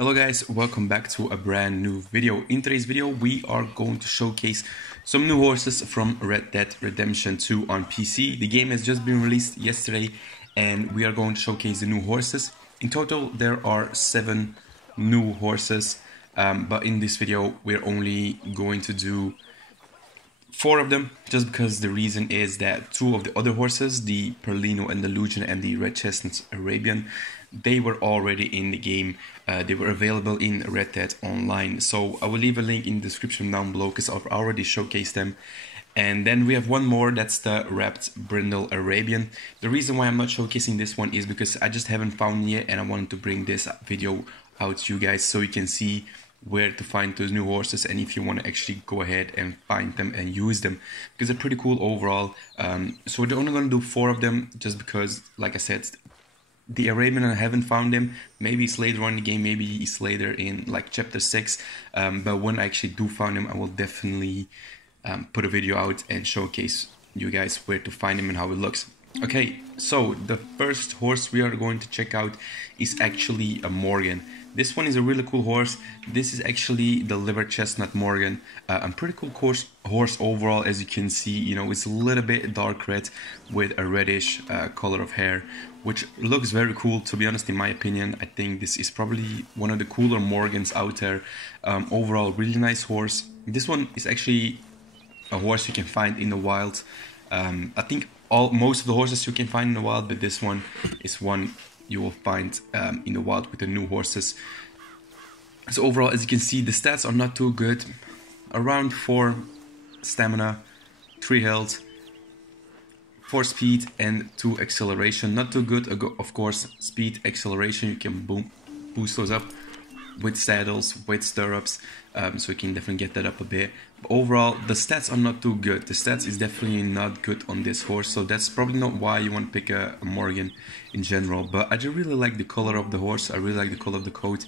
Hello guys, welcome back to a brand new video. In today's video we are going to showcase some new horses from Red Dead Redemption 2 on PC. The game has just been released yesterday and we are going to showcase the new horses. In total there are 7 new horses, but in this video we're only going to do 4 of them, just because the reason is that 2 of the other horses, the Palomino Andalusian and the Red Chestnut Arabian, they were already in the game. They were available in Red Dead Online. So I will leave a link in the description down below because I've already showcased them. And then we have one more, that's the Wrapped Brindle Arabian. The reason why I'm not showcasing this one is because I just haven't found it yet, and I wanted to bring this video out to you guys so you can see where to find those new horses, and if you want to actually go ahead and find them and use them, because they're pretty cool overall. So we're only going to do 4 of them, just because, like I said, the Arabian, I haven't found him. Maybe it's later on in the game, maybe it's later in like chapter 6, but when I actually do find him, I will definitely put a video out and showcase you guys where to find him and how it looks. Okay, so the first horse we are going to check out is actually a Morgan. This one is a really cool horse. This is actually the liver Chestnut Morgan. A pretty cool horse overall, as you can see. You know, it's a little bit dark red with a reddish color of hair, which looks very cool, to be honest. In my opinion, I think this is probably one of the cooler Morgans out there. Overall, really nice horse. This one is actually a horse you can find in the wild. I think most of the horses you can find in the wild, but this one is one you will find in the wild with the new horses. So overall, as you can see, the stats are not too good. Around 4 stamina, 3 health, 4 speed and 2 acceleration. Not too good, of course. Speed, acceleration, you can boost those up with saddles, with stirrups, so you can definitely get that up a bit. But overall, the stats are not too good. The stats is definitely not good on this horse, so that's probably not why you want to pick a Morgan in general. But I just really like the color of the horse. I really like the color of the coat.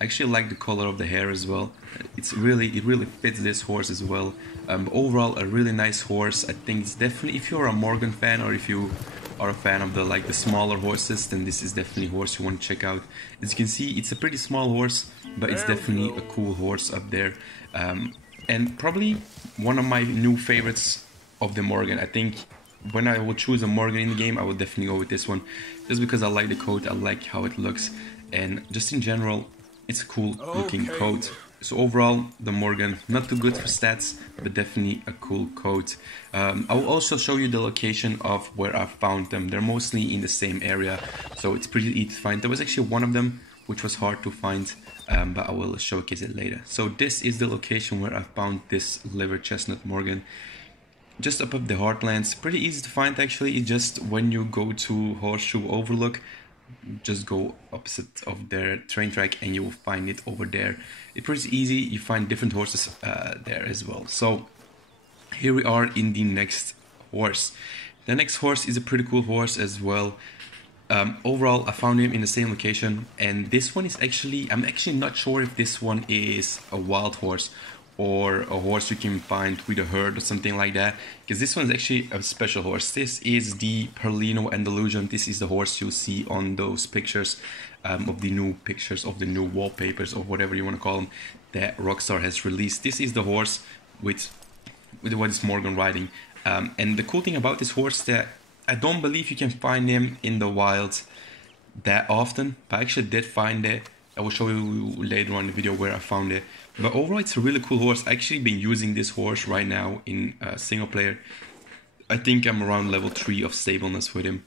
I actually like the color of the hair as well. It really fits this horse as well. Overall, a really nice horse. I think it's definitely, if you're a Morgan fan or if you are a fan of the smaller horses, then this is definitely a horse you want to check out. As you can see, it's a pretty small horse, but it's definitely a cool horse up there. And probably one of my new favorites of the Morgan. I think when I will choose a Morgan in the game, I will definitely go with this one, just because I like the coat, I like how it looks, and just in general, it's a cool looking coat. So overall, the Morgan, not too good for stats, but definitely a cool coat. I will also show you the location of where I found them. They're mostly in the same area, so it's pretty easy to find. There was actually one of them which was hard to find, but I will showcase it later. So this is the location where I found this liver Chestnut Morgan, just above the Heartlands. Pretty easy to find actually. It's just when you go to Horseshoe Overlook, just go opposite of their train track and you will find it over there. It's pretty easy. You find different horses there as well. So here we are in the next horse. The next horse is a pretty cool horse as well. Overall, I found him in the same location, and this one is actually, I'm actually not sure if this one is a wild horse or a horse you can find with a herd or something like that, because this one is actually a special horse. This is the Palomino Andalusian. This is the horse you'll see on those pictures, of the new wallpapers or whatever you want to call them that Rockstar has released. This is the horse with what is Morgan riding, and the cool thing about this horse is that I don't believe you can find him in the wild that often, but I actually did find it. I will show you later on in the video where I found it. But overall, it's a really cool horse. I actually been using this horse right now in single player. I think I'm around level 3 of stableness with him,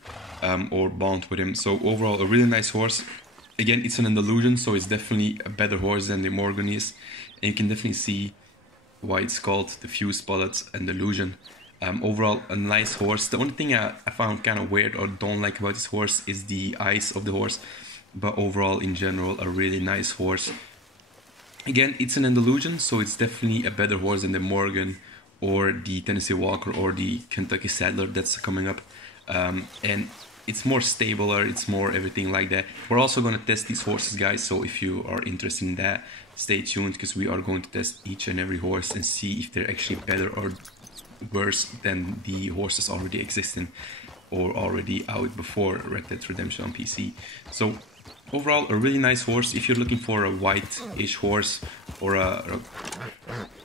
or bond with him. So overall, a really nice horse. Again, it's an Andalusian, so it's definitely a better horse than the Morgan is. And you can definitely see why it's called the Few Spotted Andalusian. Overall, a nice horse. The only thing I found kind of weird or don't like about this horse is the eyes of the horse. But overall, in general, a really nice horse. Again, it's an Andalusian, so it's definitely a better horse than the Morgan or the Tennessee Walker or the Kentucky Saddler that's coming up. And it's more stabler, it's more everything like that. We're also going to test these horses, guys, so if you are interested in that, stay tuned, because we are going to test each and every horse and see if they're actually better or worse than the horses already existing or already out before Red Dead Redemption on PC. So overall a really nice horse. If you're looking for a white-ish horse or a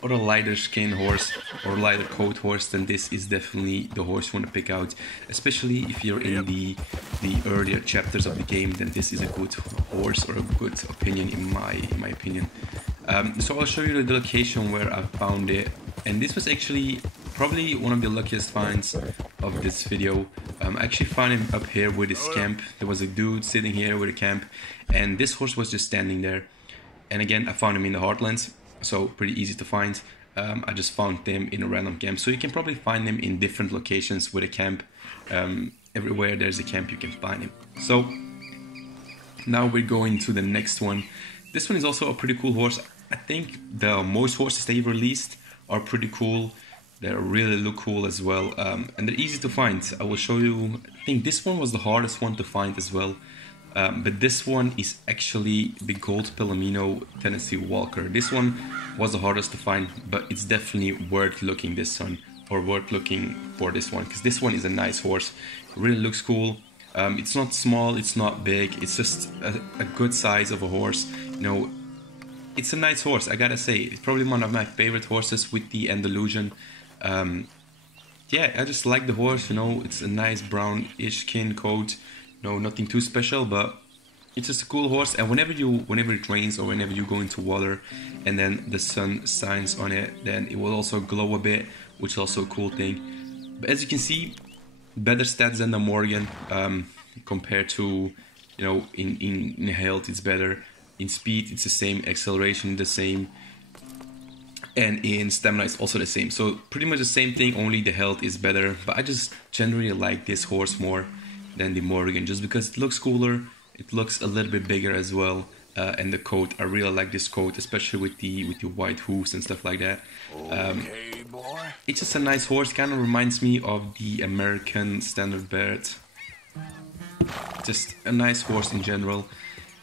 lighter skin horse or lighter coat horse, then this is definitely the horse you want to pick out. Especially if you're in the earlier chapters of the game, then this is a good horse or a good opinion in my opinion. So I'll show you the location where I found it, and this was actually probably one of the luckiest finds of this video. I actually found him up here with his camp. There was a dude sitting here with a camp, and this horse was just standing there. And again, I found him in the Heartlands, so pretty easy to find. I just found them in a random camp, so you can probably find them in different locations with a camp. Everywhere there's a camp you can find him. So now we're going to the next one. This one is also a pretty cool horse. I think the most horses they've released are pretty cool. They really look cool as well, and they're easy to find. I will show you. I think this one was the hardest one to find as well, but this one is actually the Gold Palomino Tennessee Walker. This one was the hardest to find, but it's definitely worth looking this one, or worth looking for this one, because this one is a nice horse. It really looks cool. It's not small, it's not big, it's just a good size of a horse. You know, it's a nice horse, I gotta say. It's probably one of my favorite horses with the Andalusian. Yeah, I just like the horse, you know. It's a nice brownish skin coat, no, nothing too special, but it's just a cool horse. And whenever it rains or whenever you go into water and then the sun shines on it, then it will also glow a bit, which is also a cool thing. But as you can see, better stats than the Morgan, compared to, you know, in health it's better, in speed it's the same, acceleration the same, and in stamina it's also the same. So pretty much the same thing, only the health is better. But I just generally like this horse more than the Morgan, just because it looks cooler, it looks a little bit bigger as well, and the coat, I really like this coat, especially with the white hooves and stuff like that. Okay, boy. It's just a nice horse, kind of reminds me of the American Standardbred. Just a nice horse in general.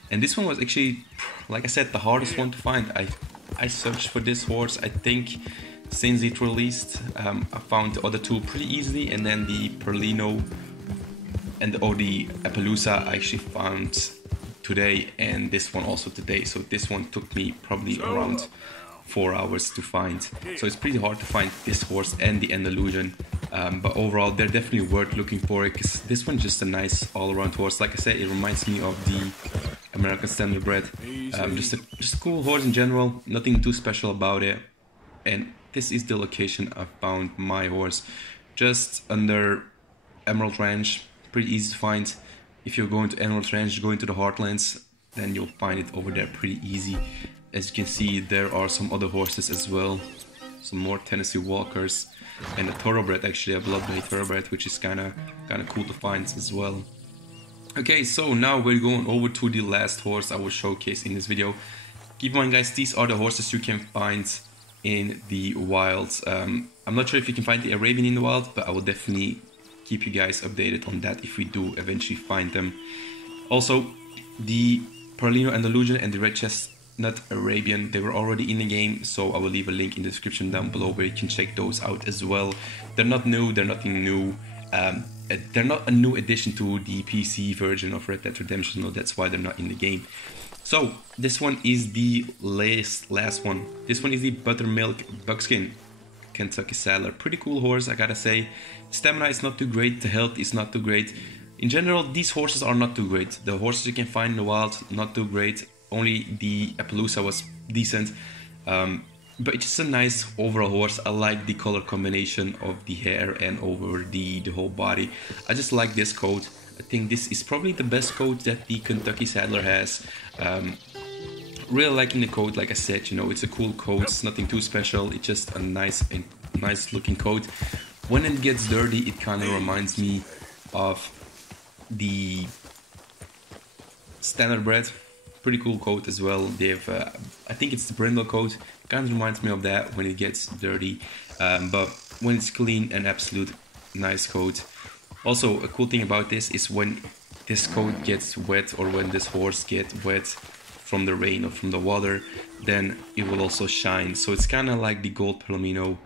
And this one was actually, like I said, the hardest one to find. I searched for this horse, I think, since it released. I found the other two pretty easily, and then the Palomino and the Appaloosa I actually found today, and this one also today. So this one took me probably around 4 hours to find. So it's pretty hard to find this horse and the Andalusian. But overall, they're definitely worth looking for it, because this one's just a nice all-around horse. Like I said, it reminds me of the American Standardbred. Just a cool horse in general, nothing too special about it. And this is the location I found my horse, just under Emerald Ranch. Pretty easy to find. If you're going to Emerald Ranch, going to the Heartlands, then you'll find it over there pretty easy. As you can see, there are some other horses as well, some more Tennessee Walkers, and a thoroughbred, actually a blood-bay thoroughbred, which is kind of cool to find as well. Okay, so now we're going over to the last horse I will showcase in this video. Keep in mind, guys, these are the horses you can find in the wilds. I'm not sure if you can find the Arabian in the wild, but I will definitely keep you guys updated on that if we do eventually find them. Also, the Palomino Andalusian and the Red Chestnut Arabian, they were already in the game, so I will leave a link in the description down below where you can check those out as well. They're not new, they're nothing new. They're not a new addition to the PC version of Red Dead Redemption, so that's why they're not in the game. So this one is the last one. This one is the Buttermilk Buckskin Kentucky Saddler. Pretty cool horse, I gotta say. Stamina is not too great, the health is not too great. In general, these horses are not too great. The horses you can find in the wild, not too great. Only the Appaloosa was decent. But it's just a nice overall horse. I like the color combination of the hair and over the whole body. I just like this coat. I think this is probably the best coat that the Kentucky Saddler has. Really liking the coat, like I said, you know, it's a cool coat. It's nothing too special. It's just a nice looking coat. When it gets dirty, it kind of reminds me of the Standardbred. Pretty cool coat as well. They have, I think it's the brindle coat. Kind of reminds me of that when it gets dirty, but when it's clean, an absolute nice coat. Also, a cool thing about this is when this coat gets wet, or when this horse gets wet from the rain or from the water, then it will also shine. So it's kind of like the Gold Palomino,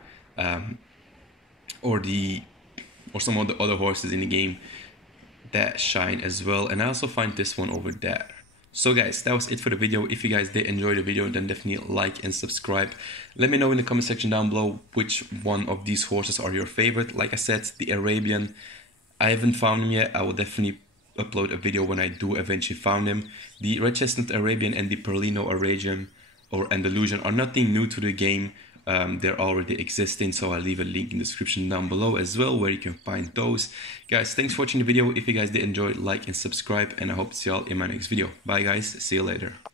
or some of the other horses in the game that shine as well. And I also find this one over there So guys, that was it for the video. If you guys did enjoy the video, then definitely like and subscribe. Let me know in the comment section down below which one of these horses are your favorite. Like I said, the Arabian, I haven't found him yet. I will definitely upload a video when I do eventually find him. The Red Chestnut Arabian and the Palomino Andalusian or Andalusian are nothing new to the game. They're already existing, so I'll leave a link in the description down below as well where you can find those. Guys, thanks for watching the video. If you guys did enjoy, like and subscribe, and I hope to see y'all in my next video. Bye guys, see you later.